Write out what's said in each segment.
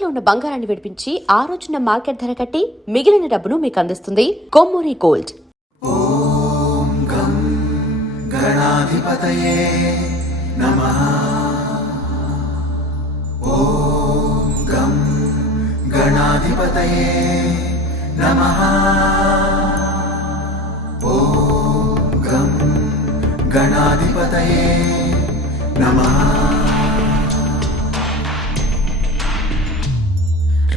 తాకట్లో ఉన్న బంగారాన్ని విడిపించి ఆ రోజున మార్కెట్ ధర కట్టి మిగిలిన డబ్బును మీకు అందిస్తుంది కొమ్మూరి గోల్డ్. ఓం గం గణాధిపతయే నమః. ఓం గం గణాధిపతయే నమః. ఓం గం గణాధిపతయే నమః.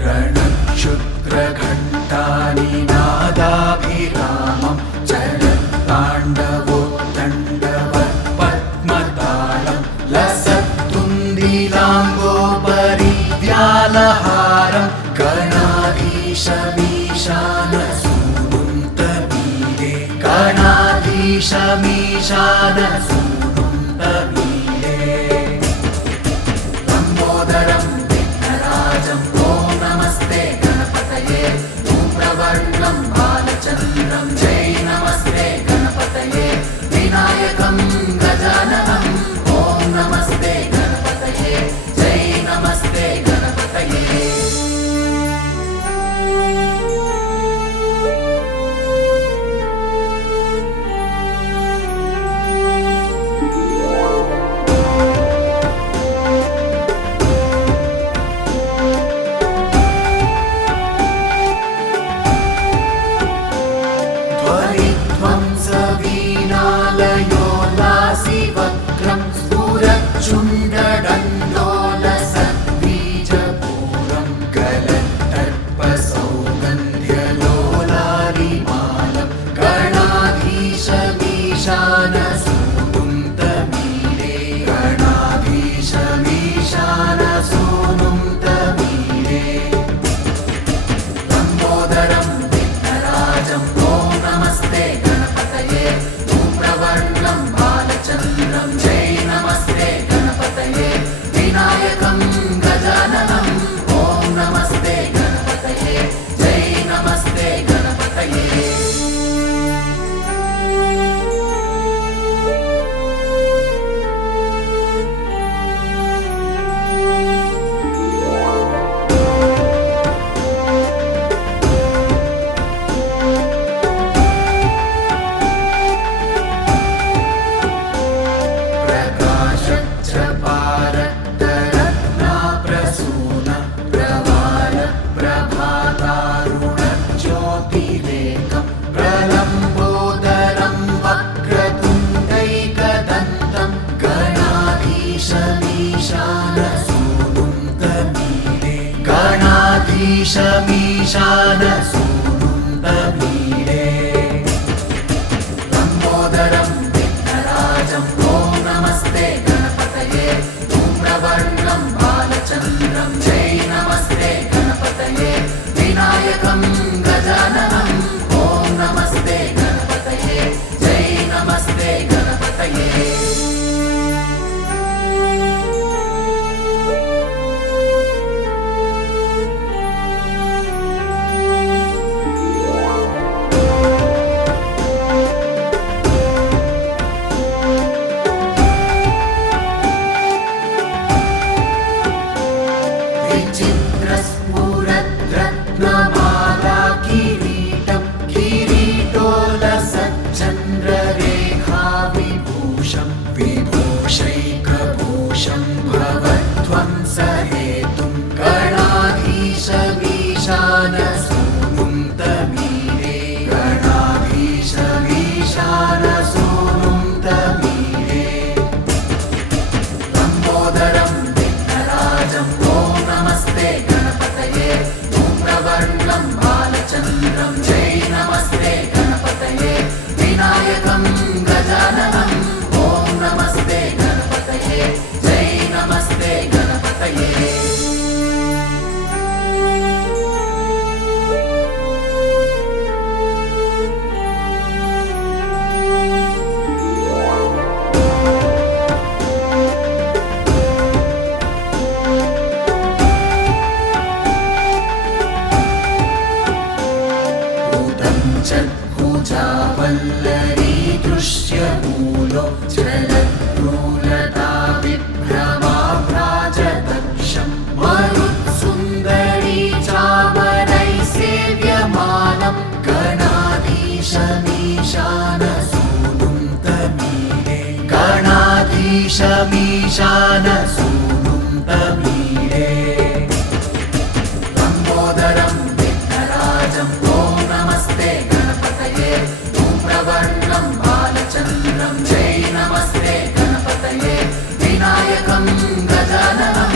रणक्षुद्रघण्टानिनादाभिरामं चलत्ताण्डवोत्तण्डवत्पद्मतालं लसत्तुन्दिलाम्बोपरिव्यालहारं गणाधीशमीशानसूनुन्तमीरे गणाधीशमीशानसूनुन्तमीरे लम्बोदरं विघ्नराजं ॐ नमस्ते गणपतये. धूम्रवर्णं बालचन्द्रं जय नमस्ते गणपतये. विनायकं गजाननं ॐ नमस्ते गणपतये. जय नमस्ते गणपतये. ध्वनिध्वंसवीणालयोल्लासिवक्त्रं स्फुरच्चुण्डदण्डोलसद्बीजपूरं गलत्तर्पसौगन्ध्यलोलारिमालं गणाधीशमीशानसूनुन्तमीरे गणाधीशमीशानसूनुन्तमीरे लम्बोदरं विघ्नराजं ॐ नमस्ते गणपतये. धूम्रवर्णं बालचन्द्रं जय नमस्ते गणपतये. विनायकं गजाननं ॐ नमस्ते गणपतये. जय नमस्ते गणपतये. प्रकाशच्चपारक्तरत्नाप्रसून प्रवाल प्रभातारुणज्योतिरेकं प्रलम्बोदरं वक्रतुण्डैकदन्तं गणाधीशमीशानसूनुन्तमीरे गणाधीशमीशानसूनुन्तमीरे लम्बोदरं विघ्नराजं ॐ नमस्ते गणपतये. धूम्रवर्णं बालचन्द्रं जय नमस्ते गणपतये. विनायकं गजाननं ॐ नमस्ते गणपतये. जय नमस्ते गणपतये. विचित्रस्फुरद्रत्नमाला किरीटं किरीटोलसच्चन्द्ररेखाविभूषं विभूषैकभूषं भवध्वंसहेतुं गणाधीशमीशानसूनुन्तमीरे गणाधीशमीशानसूनुन्तमीरे लम्बोदरं विघ्नराजं ॐ नमस्ते गणपतये. धूम्रवर्णं बालचन्द्रं जय नमस्ते गणपतये. विनायकं गजाननं ॐ नमस्ते गणपतये. जय नमस्ते गणपतये. भुजावल्लरी दृश्यमूलो जलद्रूलता विभ्रमा भ्राजतक्षं मरुत्सुन्दर गणाधीशमीशानसूनुं तमीडे लम्बोदरं विघ्नराजं ॐ नमस्ते गणपतये धूम्रवर्णं बालचन्द्रं जय नमस्ते गणपतये विनायकं गजाननं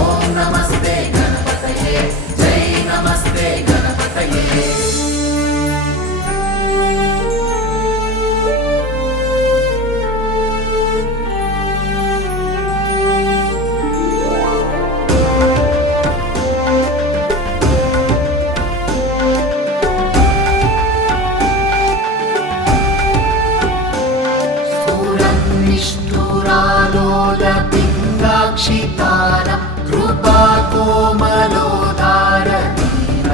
ॐ नमस्ते गणपतये जय नमस्ते गणपतये निष्ठुरालोलपिङ्गाक्षितारं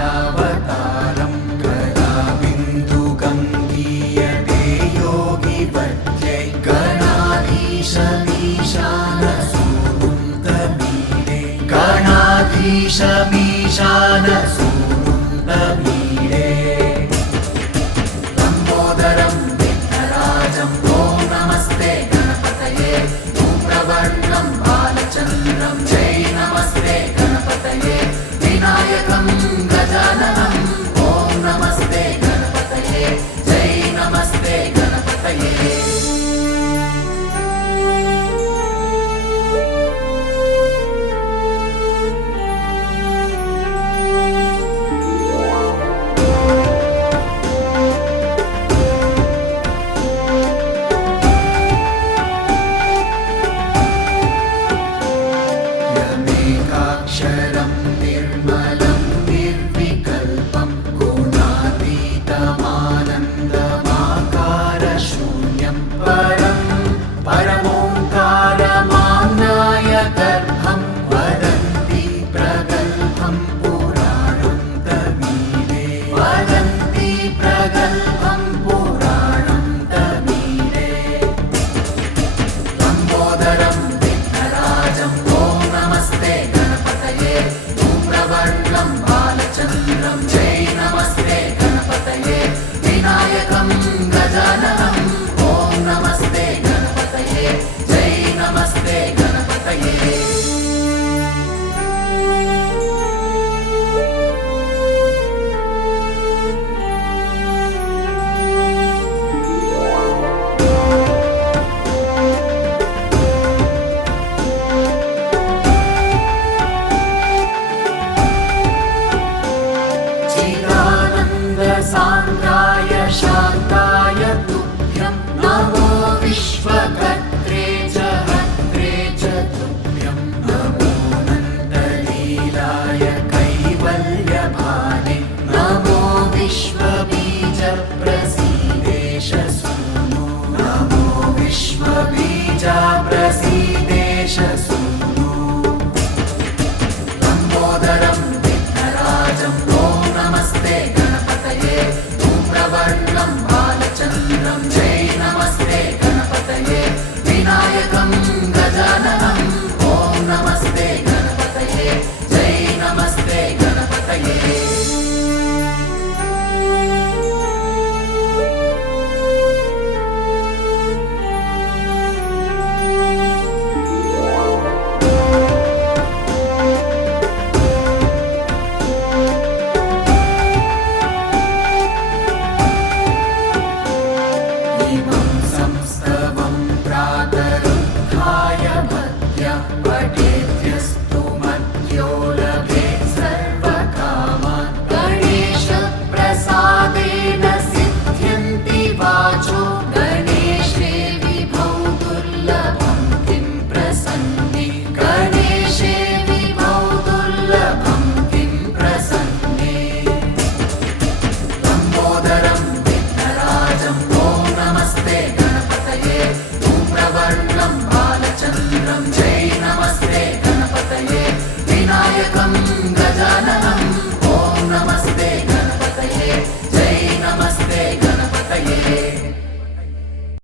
कृपाकोमलोदारनीलावतारं गदाबिन्दुगङ्गीयते योगिवर्त्यै गणाधीशमीशानसूनुं तमीडे गणाधीशमीशानसूनुं तमीडे लम्बोदरं विघ्नराजं ॐ नमस्ते गणपतये धूम्रवर्णं बालचन्द्रं जय नमस्ते गणपतये विनायकं गजाननं ॐ नमस्ते गणपतये जय नमस्ते गणपतये यमेकाक्षरं निर्मलं निर्विकल्पं गुणातीतमानन्दमाकारशून्यं परमोङ्कारमाम्नाय गर्भं वदन्ति प्रगल्भं